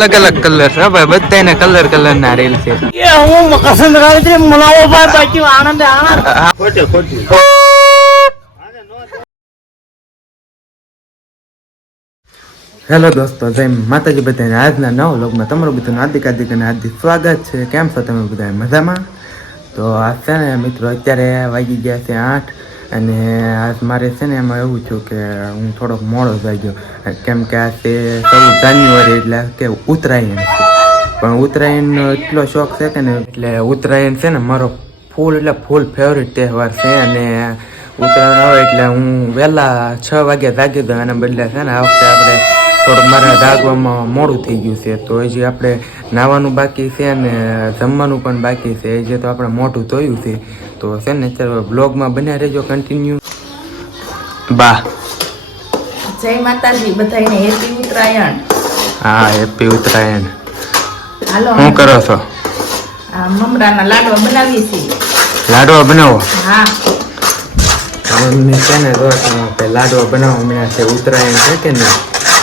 અલગ અલગ કલર છે ભાઈ, બધાને કલર કલર ના રેલ છે. હું મકરસંદ ગાવી મનાવો ભાઈ, બાકી આનંદ આનંદ. હેલો દોસ્તો, જય માતાજી બધાને. આજના નવ વ્લોગમાં તમારું બધું હાર્દિક હાર્દિક અને હાર્દિક સ્વાગત છે. કેમ છો તમે બધા? મજામાં? તો આજ છે ને મિત્રો, અત્યારે વાગી ગયા છે 8 અને આજ મારે છે ને એમાં એવું થયું કે હું થોડોક મોડો થઈ ગયો, કેમ કે આ તે 14 જાન્યુઆરી એટલે કે ઉત્તરાયણ છે. પણ ઉત્તરાયણનો એટલો શોખ છે કે ને, એટલે ઉત્તરાયણ છે ને મારો ફૂલ ફેવરિટ તહેવાર છે. અને ઉત્તરાયણ આવે એટલે હું વહેલા 6 વાગે જાગી દઉં. એના બદલે છે ને આ વખતે આપણે થોડુંક મારા જાગવામાં મોડું થઈ ગયું છે, તો હજી આપણે નાહવાનું બાકી છે અને જમવાનું પણ બાકી છે. જે તો આપણે મોઢું ધોયું છે, તો છે ને અત્યારે બ્લોગમાં બન્યા રહેજો કન્ટિન્યુ. બા જય માતાજી બધાને, હેપી ઉત્તરાયણ. હા, હેપી ઉત્તરાયણ. હાલો, શું કરો છો? આ મમરાના લાડવા બનાવીએ છીએ. લાડવા બનાવો? હા. મમ્મી છે ને રોજ લાડવા બનાવો મેં છે, ઉત્તરાયણ છે કે નહીં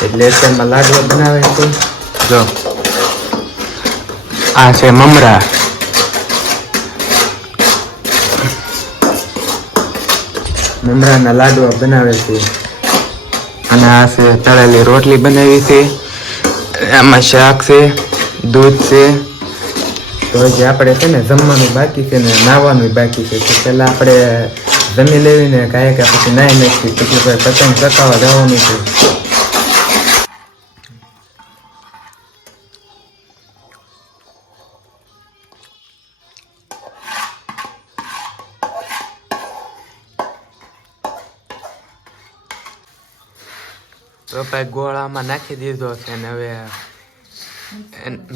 એટલે અત્યારમાં લાડવા બનાવે છે. જો આ છે મમરા, મમરાના લાડવા બનાવે છે. અને આ છે તળેલી રોટલી બનાવી છે. આમાં શાક છે, દૂધ છે. તો હજી આપણે છે ને જમવાનું બાકી છે ને નાહવાનું બાકી છે. તો પહેલાં આપણે જમી લેવીને કાંઈ કે પછી નાહી નાખી, પછી પતંગ ચકાવવા જવાનું છે. તો ભાઈ ગોળામાં નાખી દીધો છે ને હવે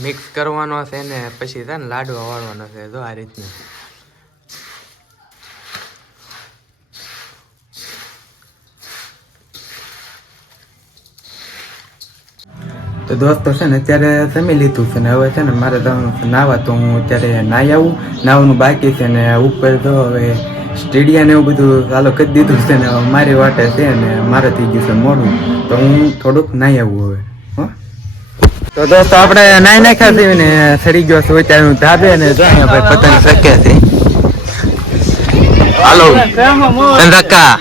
મિક્સ કરવાનો છે ને પછી છે ને લાડવા વાળવાનો છે. જો આ રીતના. તો દોસ્તો છે ને અત્યારે જમી લીધું છે ને હવે છે ને મારે જવાનું છે નાહવા. તો હું અત્યારે નાહી આવું, નાહવાનું બાકી છે ને ઉપર તો હવે સ્ટેડિયા ને એવું બધું ચાલો કરી દીધું છે ને મારી વાટે છે ને મારે થઈ ગયું છે મોડું, તો હું થોડુંક નાહી આવું હવે. તો દોસ્તો આપણે નાહી નાખ્યા છે ને સડી ગયો છે અત્યારે ધાબે ને જો અહીંયા ભાઈ પતંગ શક્યા છે. હાલો ચંદ્રકા,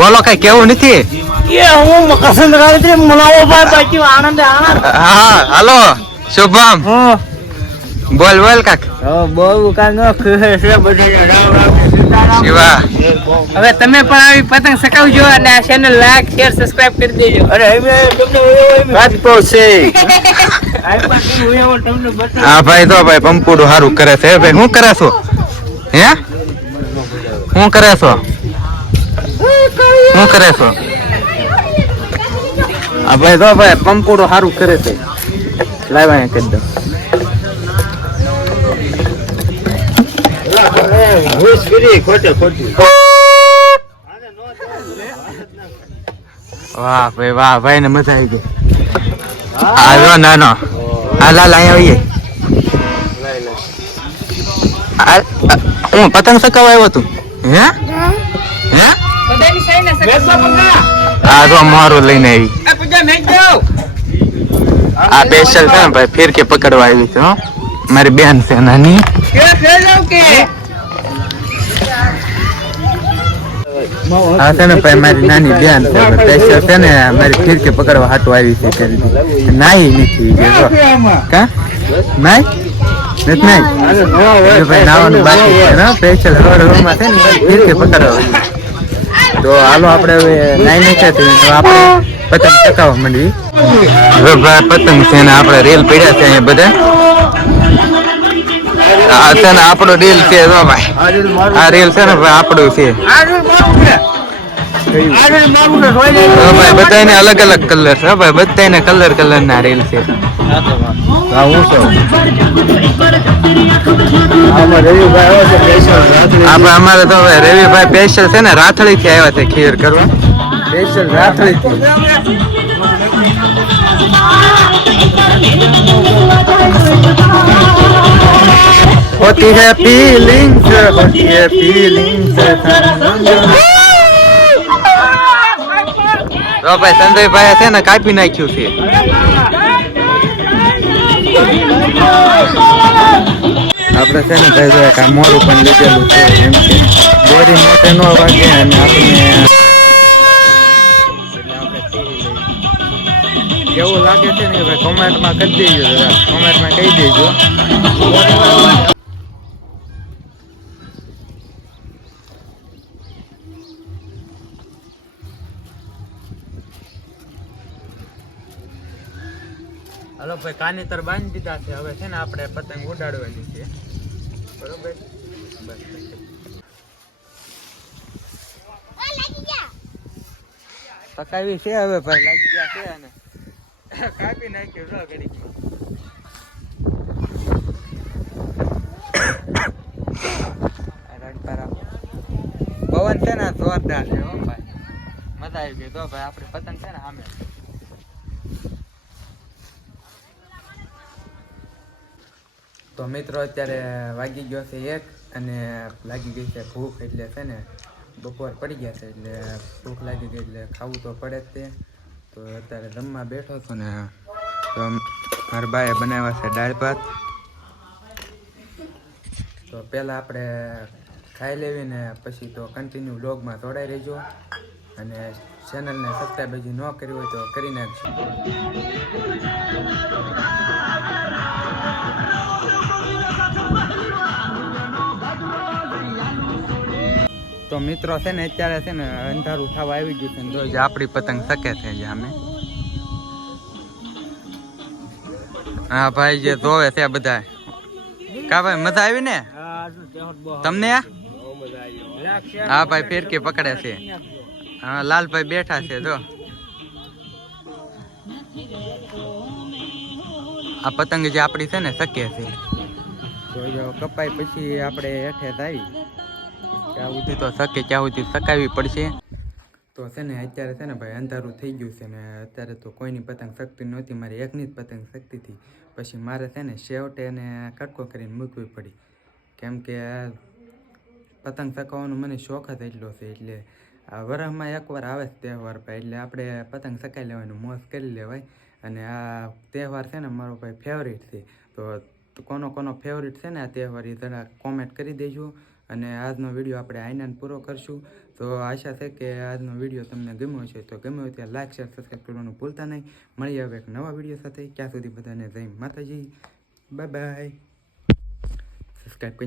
બોલો કઈ કેવું નથી? હું મકરસંદ ગાવી મનાવો ભાઈ, બાકી આનંદ આનંદ. હા હાલો શુભમ, બોલ બોલ કાક. બહુ કાંઈ શિવા, હવે તમે પણ આવી પતંગ સકાવજો અને આ ચેનલ લાઈક શેર સબસ્ક્રાઇબ કરી દેજો. અરે રાજકોટ છે. હા ભાઈ તો ભાઈ પંપુડું સારું કરે છે ભાઈ. શું કરે છો? હે શું કરે છો? શું કરે છો? હા ભાઈ તો ભાઈ પંપુડું સારું કરે છે. લાવવા કરી દો. વાહ ભાઈ વાહ, ભાઈ ને મજા આવી ગઈ. આવ્યો નાનો. હાલ હાલ અહીંયા આવીએ. હું પતંગ સકાવા આવ્યો તું? હે હે આ તો મારું લઈને આવી. આ સ્પેશિયલ છે ને ભાઈ, ફિરકી પકડવા આવી છે. મારી બેન છે નાની. હા છે ને ભાઈ મારી નાની બેન છે, સ્પેશિયલ છે ને મારી ફિરકી પકડવા હાટું આવી છે. નાઈ નથી કા નાઈ નથી નાઈ ભાઈ, નાવાનું બાકી છે ને સ્પેશિયલ હવામાં છે ને ફિરકી પકડવા. તો હાલો આપણે હવે નાઈ નાખ્યા તો આપણે પતંગ ચકાવવા માંડવી. હવે ભાઈ પતંગ છે ને આપણે રેલ પડ્યા છે અહીંયા બધા. આ છે ને આપણો રેલ છે જો ભાઈ, આ રેલ છે ને ભાઈ આપણું છે. ભાઈ બધાને અલગ અલગ કલર છે ભાઈ, બધાને કલર કલર ના રેલ છે. અમારે તો રવિભાઈ સ્પેશિયલ છે ને રાથળી થી આવ્યા છે ખીર કરવા. સ્પેશિયલ રાથળી થી. होती है फीलिंग्स, होती है फीलिंग्स. તો ભાઈ સંજયભાઈ છે ને કાપી નાખ્યું છે. આપણે છે ને ભાઈ કામ મોરું પણ લીધેલું છે એમ કે દોરી મોટે ન વાગે અને આપણને કેવું લાગે છે ને ભાઈ કોમેન્ટમાં કરી દેજો, કોમેન્ટમાં કહી દેજો. હલો ભાઈ કાનીતર બાંધી દીધા છે, હવે છે ને આપણે પતંગ ઉડાડવાની છે, બરોબર? બસ પકાવી છે હવે ભાઈ, લાગી ગયા છે અને કાપી નાખ્યું જો ઘડી. પવન છે ને જોરદાર છે હો ભાઈ, મજા આવી ગઈ. તો ભાઈ આપણે પતંગ છે ને સામે. તો મિત્રો અત્યારે વાગી ગયો છે 1 અને લાગી ગઈ છે ભૂખ, એટલે છે ને બપોર પડી ગયા છે એટલે ભૂખ લાગી ગઈ એટલે ખાવું તો પડે જ તે. તો અત્યારે જમવા બેઠો છો ને તો મારા બાએ બનાવ્યા છે દાળ ભાત. તો પહેલાં આપણે ખાઈ લેવી ને પછી તો કન્ટિન્યુ વ્લોગમાં જોડાઈ રહેજો અને ચેનલને સબસ્ક્રાઈબ હજી ન કરી હોય તો કરી નાખજો. તો મિત્રો છે ને અત્યારે છે ને અંધારું થવા આવી ગયું છે ને તો જ આપણી પતંગ શકે છે જે અમે. હા ભાઈ જે જોવે છે બધા. કા ભાઈ મજા આવી ને તમને? હા ભાઈ ફેરકી પકડે છે. હા લાલભાઈ બેઠા છે જો. આ પતંગ જે આપણી છે ને શકે છે. તો જો કપાઈ પછી આપણે હેઠે જ આવી ત્યાં સુધી તો શકે ત્યાં સુધી સકાવી પડશે. તો છે ને અત્યારે છે ને ભાઈ અંધારું થઈ ગયું છે ને અત્યારે તો કોઈની પતંગ શકતી નહોતી, મારી એકની જ પતંગ શકતી હતી. પછી મારે છે ને છેવટે એને કટકો કરીને મૂકવી પડી, કેમ કે પતંગ સકાવવાનો મને શોખ જ એટલો છે. એટલે આ વરસમાં એકવાર આવે છે તહેવાર ભાઈ, એટલે આપણે પતંગ સકાઈ લેવાનું, મોજ કરી લેવાય. અને આ તહેવાર છે ને મારો ભાઈ ફેવરિટ છે. તો કોનો કોનો ફેવરિટ છે ને આ તહેવાર એ જરા કોમેન્ટ કરી દેજો. અને આજનો વિડીયો આપણે આઈનાન પૂરો કરશું. તો આશા છે કે આજનો વિડીયો તમને ગમ્યો છે. તો ગમ્યો હોય ત્યાં લાઈક શેર સબસ્ક્રાઈબ કરવાનું ભૂલતા નહીં. મળીએ હવે એક નવા વિડીયો સાથે. ત્યાં સુધી બધાને જય માતાજી, બાય બાય. સબસ્ક્રાઈબ કરી